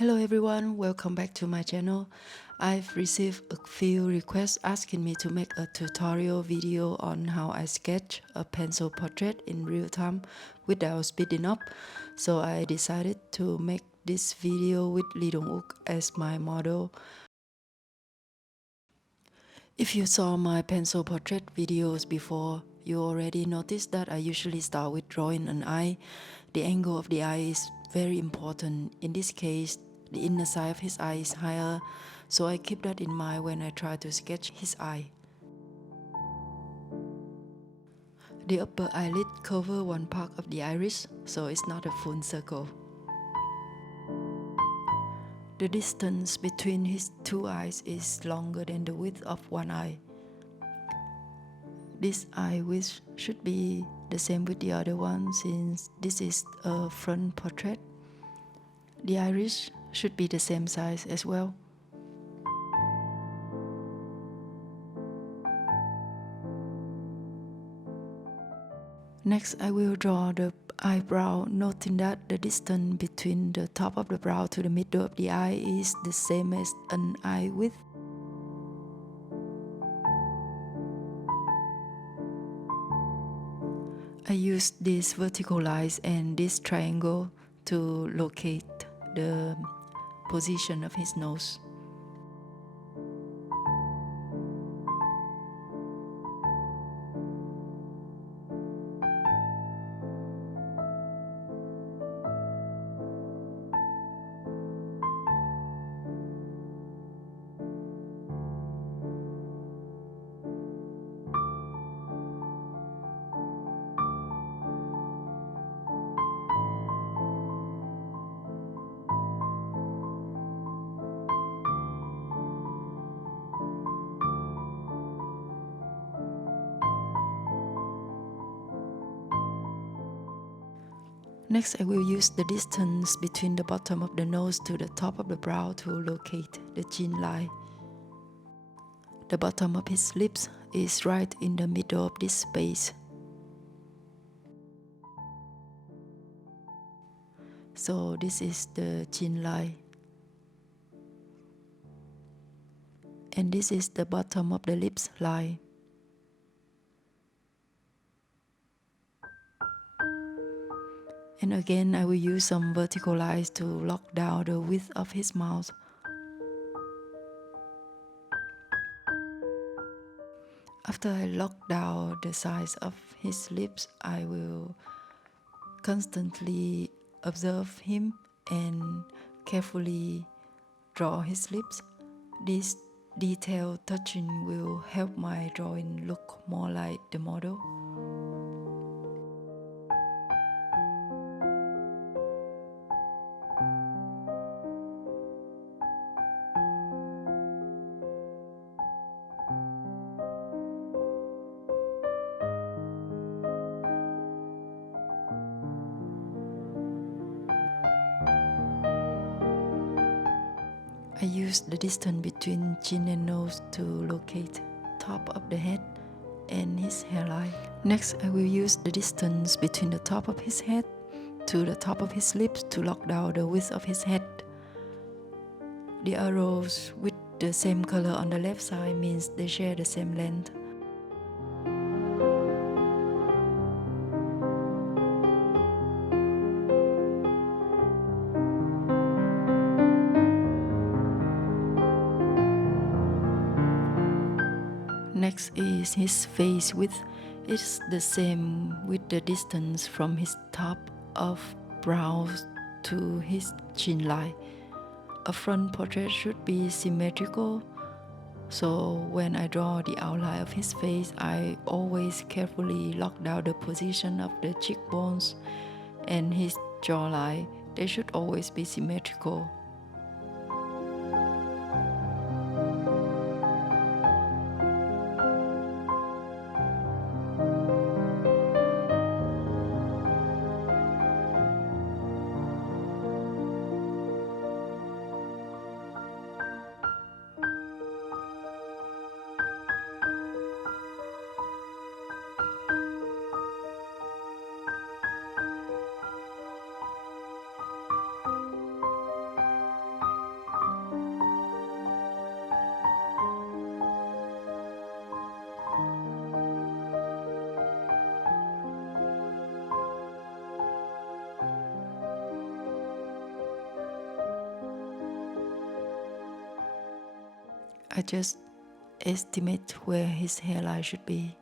Hello everyone, welcome back to my channel. I've received a few requests asking me to make a tutorial video on how I sketch a pencil portrait in real time without speeding up. So I decided to make this video with Lee Dong Wook as my model. If you saw my pencil portrait videos before, you already noticed that I usually start with drawing an eye. The angle of the eye is very important. In this case, the inner side of his eye is higher, so I keep that in mind when I try to sketch his eye. The upper eyelid covers one part of the iris, so it's not a full circle. The distance between his two eyes is longer than the width of one eye. This eye width should be the same with the other one since this is a front portrait. The iris should be the same size as well. Next, I will draw the eyebrow, noting that the distance between the top of the brow to the middle of the eye is the same as an eye width. I use this vertical lines and this triangle to locate the position of his nose. Next, I will use the distance between the bottom of the nose to the top of the brow to locate the chin line. The bottom of his lips is right in the middle of this space. So this is the chin line. And this is the bottom of the lips line. And again, I will use some vertical lines to lock down the width of his mouth. After I lock down the size of his lips, I will constantly observe him and carefully draw his lips. This detailed touching will help my drawing look more like the model. I use the distance between chin and nose to locate top of the head and his hairline. Next, I will use the distance between the top of his head to the top of his lips to lock down the width of his head. The arrows with the same color on the left side means they share the same length. Next is his face width. It's the same with the distance from his top of brows to his chin line. A front portrait should be symmetrical, so when I draw the outline of his face, I always carefully lock down the position of the cheekbones and his jawline. They should always be symmetrical. I just estimate where his hairline should be.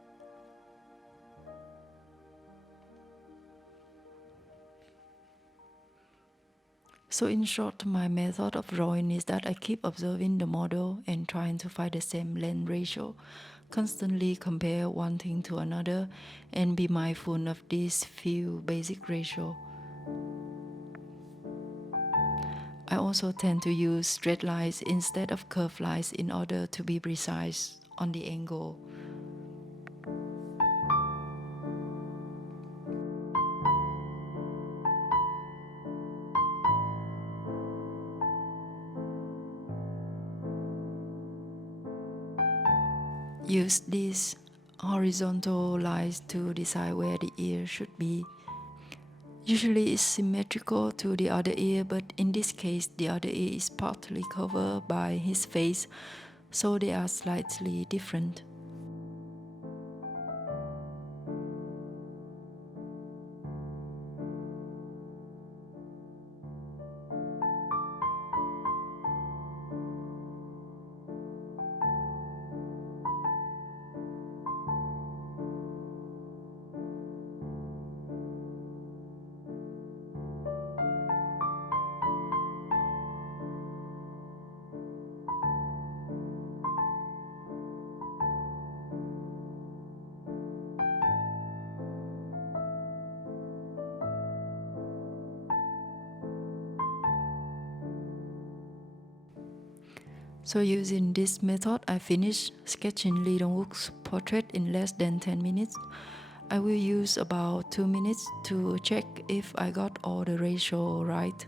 So in short, my method of drawing is that I keep observing the model and trying to find the same length ratio, constantly compare one thing to another, and be mindful of these few basic ratios. I also tend to use straight lines instead of curved lines in order to be precise on the angle. Use these horizontal lines to decide where the ear should be. Usually it's symmetrical to the other ear, but in this case the other ear is partly covered by his face, so they are slightly different. So using this method, I finished sketching Lee Dong Wook's portrait in less than 10 minutes. I will use about 2 minutes to check if I got all the ratio right.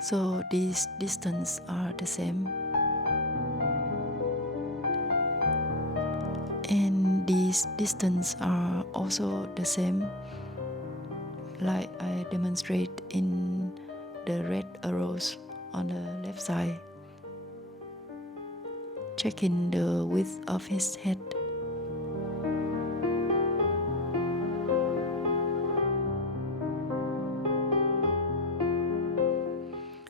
So these distances are the same. And these distances are also the same, like I demonstrate in the red arrows on the left side. Checking the width of his head.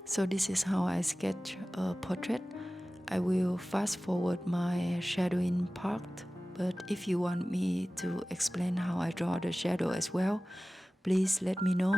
So this is how I sketch a portrait. I will fast forward my shadowing part, but if you want me to explain how I draw the shadow as well, please let me know.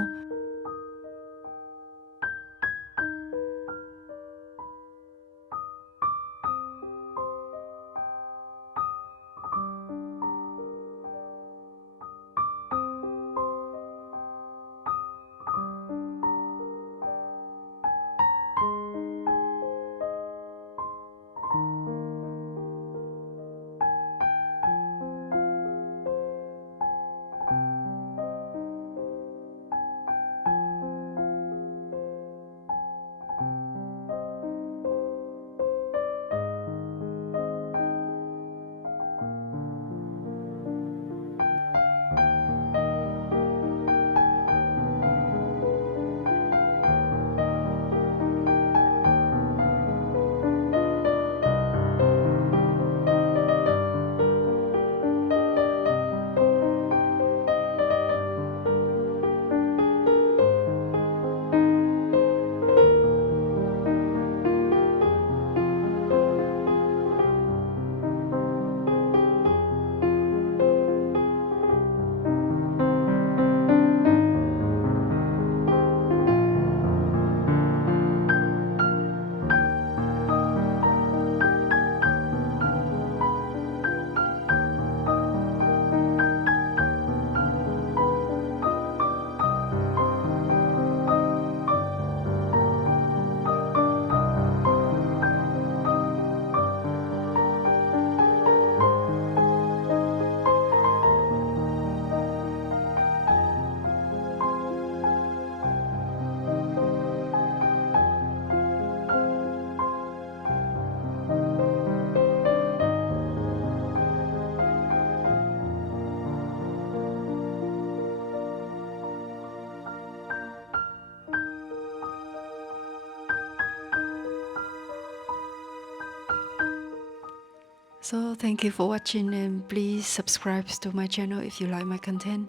So thank you for watching and please subscribe to my channel if you like my content.